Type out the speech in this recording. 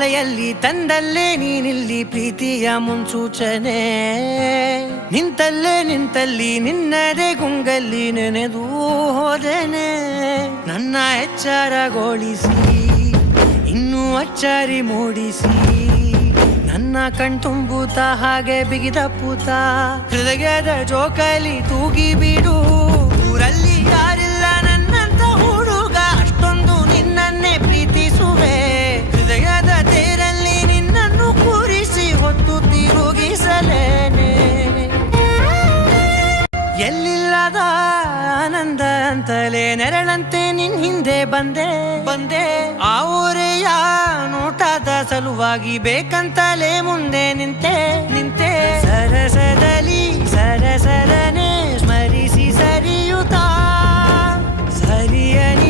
ಮಳೆಯಲ್ಲಿ ತಂದಲ್ಲೇ ನೀನಿಲ್ಲಿ ಪ್ರೀತಿಯ ಮುನ್ಸೂಚನೆ. ನಿಂತಲ್ಲಿ ನಿನ್ನದೇ ಗುಂಗಲ್ಲಿ ನೆನೆದು ಹೋದೆನೆ. ನನ್ನ ಎಚ್ಚರಗೊಳಿಸಿ ಇನ್ನೂ ಅಚ್ಚರಿ ಮೂಡಿಸಿ, ನನ್ನ ಕಣ್ತುಂಬುತ್ತ ಹಾಗೆ ಬಿಗಿದ ಪೂತ. ಹೃದಯದ ಜೋಕಾಲಿ ತೂಗಿ ಬಿಡು, ಊರಲ್ಲಿ ಯಾರಿಲ್ಲ ನನ್ನಂತ ಹುಡುಗ, ಅಷ್ಟೊಂದು ನಿನ್ನನ್ನೇ ಪ್ರೀತಿಸುವೆ. ಹೃದಯದ ತೇರಲ್ಲಿ ನಿನ್ನನ್ನು ಕೂರಿಸಿ ಹೊತ್ತು ತಿರುಗಿಸಲೇನೆ. ಎಲ್ಲಿಲ್ಲದ ಆನಂದ ಅಂತಲೇ ನೆರಳಂತೆ ನಿನ್ ಹಿಂದೆ ಬಂದೆ. ಆ ಊರೆಯ ನೋಟದ ಸಲುವಾಗಿ ಬೇಕಂತಲೇ ಮುಂದೆ ನಿಂತೆ. ಸರಸದಲ್ಲಿ ಸರಸರನೆ ಸ್ಮರಿಸಿ ಸರಿಯುತ್ತಾ ಸರಿಯನಿ